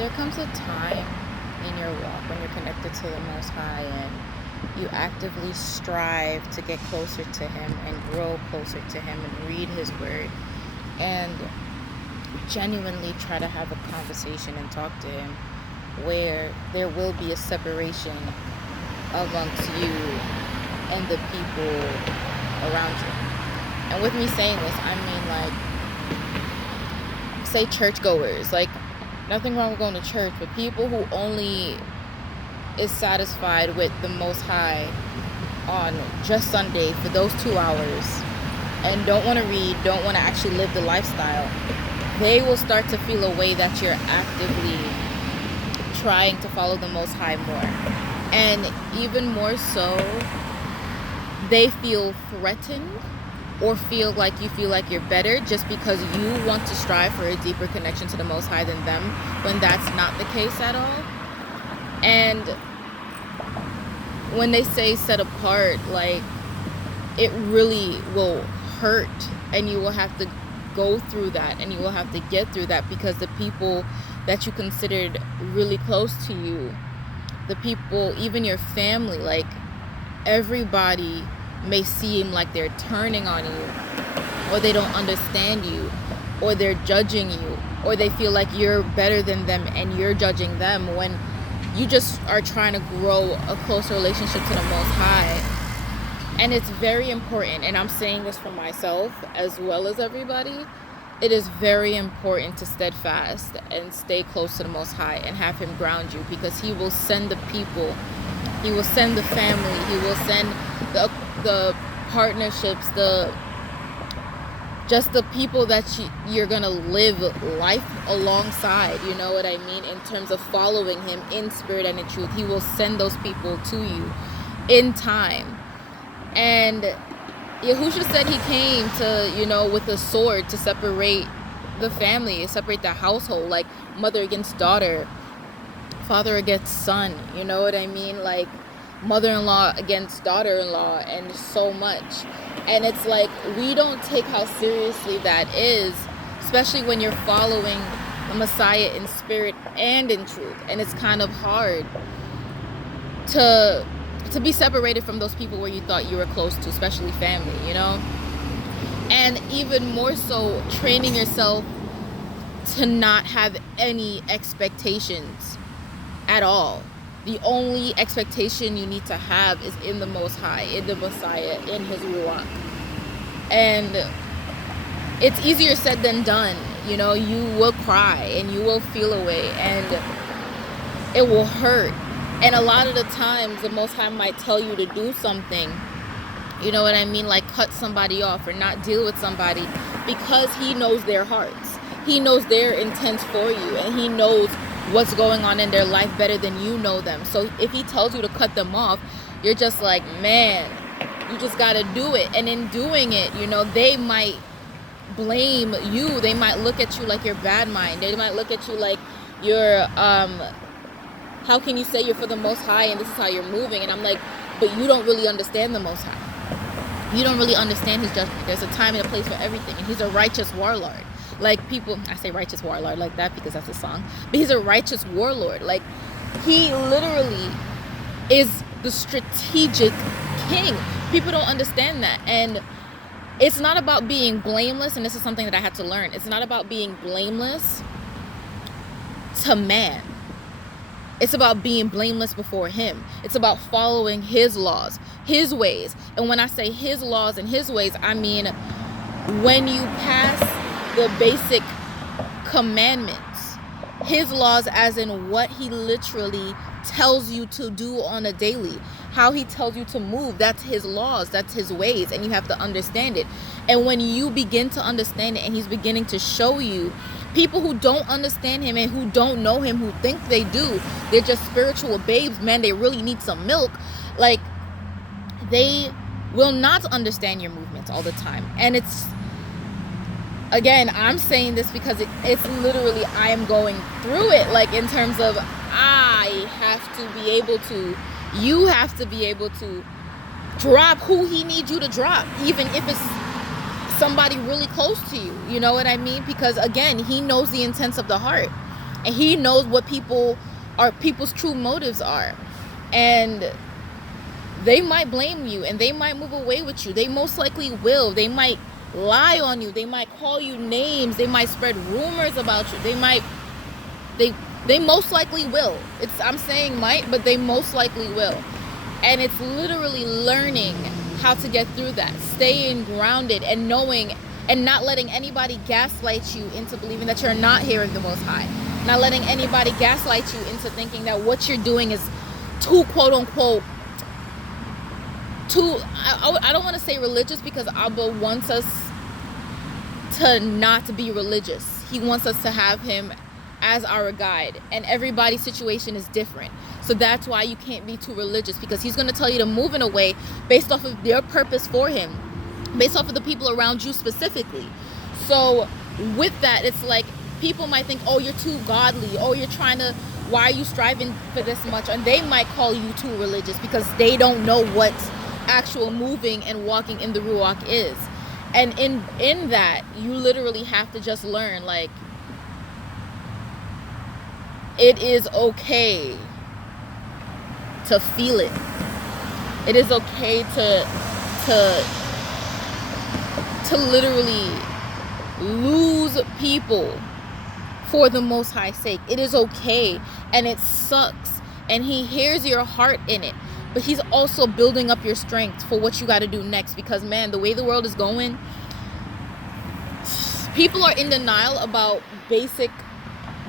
There comes a time in your walk when you're connected to the Most High and you actively strive to get closer to Him and grow closer to Him and read His Word and genuinely try to have a conversation and talk to Him, where there will be a separation amongst you and the people around you. And with me saying this, I mean, like, say churchgoers, like, nothing wrong with going to church, but people who only is satisfied with the Most High on just Sunday for those 2 hours and don't want to read, don't want to actually live the lifestyle, they will start to feel a way that you're actively trying to follow the Most High more. And even more so, they feel threatened or feel like you feel like you're better just because you want to strive for a deeper connection to the Most High than them, when that's not the case at all. And when they say set apart, like, it really will hurt, and you will have to go through that, and you will have to get through that, because the people that you considered really close to you, the people, even your family, like, everybody may seem like they're turning on you, or they don't understand you, or they're judging you, or they feel like you're better than them and you're judging them, when you just are trying to grow a closer relationship to the Most High. And it's very important, and I'm saying this for myself as well as everybody, it is very important to steadfast and stay close to the Most High and have Him ground you, because He will send the people, He will send the family, He will send the partnerships, just the people that you're gonna live life alongside, you know what I mean, in terms of following Him in spirit and in truth. He will send those people to you in time. And Yahuah said He came to, with a sword to separate the family, separate the household, like mother against daughter, father against son, you know what I mean, like mother-in-law against daughter-in-law, and so much. And it's like, we don't take how seriously that is, especially when you're following the Messiah in spirit and in truth. And it's kind of hard to be separated from those people where you thought you were close to, especially family, and even more so training yourself to not have any expectations at all. The only expectation you need to have is in the Most High, in the Messiah, in His Ruach. And it's easier said than done. You will cry and you will feel away and it will hurt. And a lot of the times the Most High might tell you to do something, you know what I mean, like cut somebody off or not deal with somebody, because He knows their hearts. He knows their intents for you, and He knows what's going on in their life better than you know them. So if He tells you to cut them off, you're just like, man, you just gotta do it. And in doing it, they might blame you. They might look at you like you're bad mind. They might look at you like you're how can you say you're for the Most High and this is how you're moving? And I'm like, but you don't really understand the Most High. You don't really understand His judgment. There's a time and a place for everything, and He's a righteous warlord. Like, people, I say righteous warlord like that because that's a song, but He's a righteous warlord. Like, He literally is the strategic king. People don't understand that. And it's not about being blameless, and this is something that I had to learn. It's not about being blameless to man. It's about being blameless before Him. It's about following His laws, His ways. And when I say His laws and His ways, I mean when you pass the basic commandments, His laws as in what He literally tells you to do on a daily, how He tells you to move, that's His laws, that's His ways, and you have to understand it. And when you begin to understand it and He's beginning to show you, people who don't understand Him and who don't know Him, who think they do, they're just spiritual babes, man, they really need some milk, like, they will not understand your movements all the time. And it's, again, I'm saying this because it's literally, I am going through it, like, in terms of, I have to be able to, you have to be able to drop who He needs you to drop, even if it's somebody really close to you, you know what I mean? Because again, He knows the intents of the heart. And he knows what people's true motives are. And they might blame you, and they might move away with you. They most likely will. They might lie on you. They might call you names. They might spread rumors about you. They most likely will. I'm saying might, but they most likely will. And it's literally learning how to get through that, staying grounded and knowing and not letting anybody gaslight you into believing that you're not hearing the Most High. Not letting anybody gaslight you into thinking that what you're doing is too, quote unquote, I don't want to say religious, because Abba wants us to not be religious. He wants us to have him as our guide, and everybody's situation is different. So that's why you can't be too religious, because he's going to tell you to move in a way based off of their purpose for him, based off of the people around you specifically. So with that, it's like people might think, oh, you're too godly, oh, why are you striving for this much? And they might call you too religious because they don't know what actual moving and walking in the Ruach is. And in that, you literally have to just learn, like, it is okay to feel it. It is okay to literally lose people for the Most High's sake. It is okay, and it sucks, and he hears your heart in it, but he's also building up your strength for what you got to do next. Because, man, the way the world is going, people are in denial about basic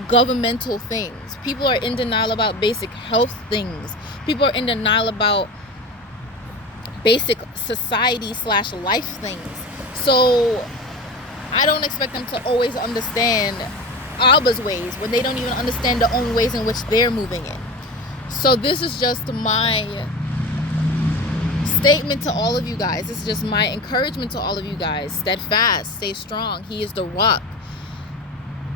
governmental things. People are in denial about basic health things. People are in denial about basic society/life things. So I don't expect them to always understand Abba's ways when they don't even understand their own ways in which they're moving in. So this is just my statement to all of you guys. This is just my encouragement to all of you guys. Steadfast, stay strong. He is the rock.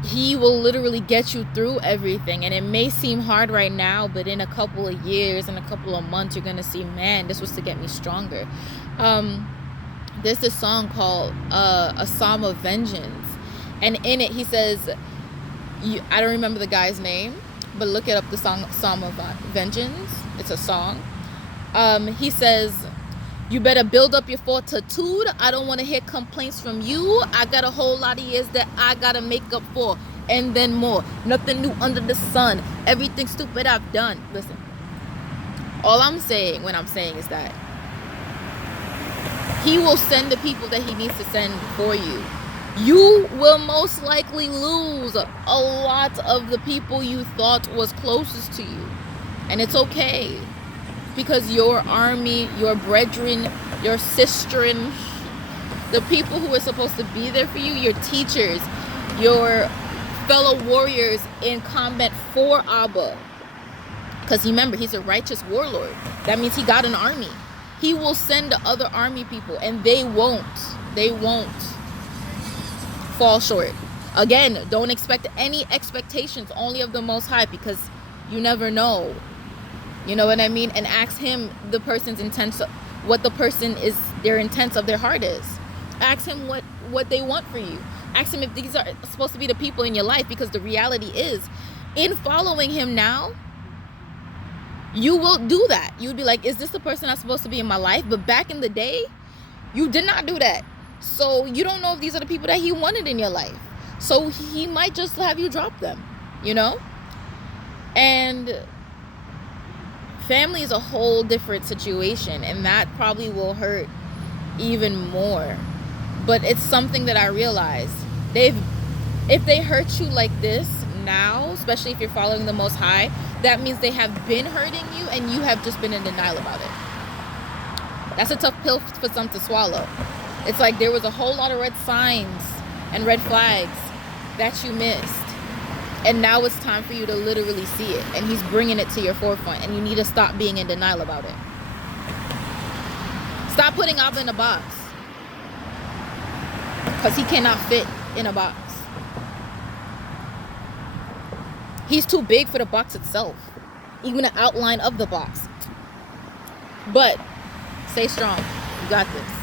He will literally get you through everything. And it may seem hard right now, but in a couple of years, in a couple of months, you're going to see, man, this was to get me stronger. There's this song called A Psalm of Vengeance. And in it, he says, I don't remember the guy's name, but look it up, the song Psalm of Vengeance. It's a song. He says, you better build up your fortitude. I don't want to hear complaints from you. I got a whole lot of years that I got to make up for. And then more. Nothing new under the sun. Everything stupid I've done. Listen. All I'm saying when I'm saying is that he will send the people that he needs to send for you. You will most likely lose a lot of the people you thought was closest to you. And it's okay. Because your army, your brethren, your sistren, the people who are supposed to be there for you, your teachers, your fellow warriors in combat for Abba. Because remember, he's a righteous warlord. That means he got an army. He will send the other army people, and they won't fall short. Again, don't expect any expectations, only of the Most High, because you never know. You know what I mean? And ask him the person's intents, what the person is, their intents of their heart is. Ask him what they want for you. Ask him if these are supposed to be the people in your life, because the reality is, in following him now, you will do that. You'd be like, is this the person that's supposed to be in my life? But back in the day, you did not do that. So you don't know if these are the people that he wanted in your life. So he might just have you drop them, you know? And family is a whole different situation, and that probably will hurt even more. But it's something that I realized. If they hurt you like this now, especially if you're following the Most High, that means they have been hurting you and you have just been in denial about it. That's a tough pill for some to swallow. It's like there was a whole lot of red signs and red flags that you missed. And now it's time for you to literally see it. And he's bringing it to your forefront. And you need to stop being in denial about it. Stop putting Abba in a box. Because he cannot fit in a box. He's too big for the box itself. Even the outline of the box. But stay strong. You got this.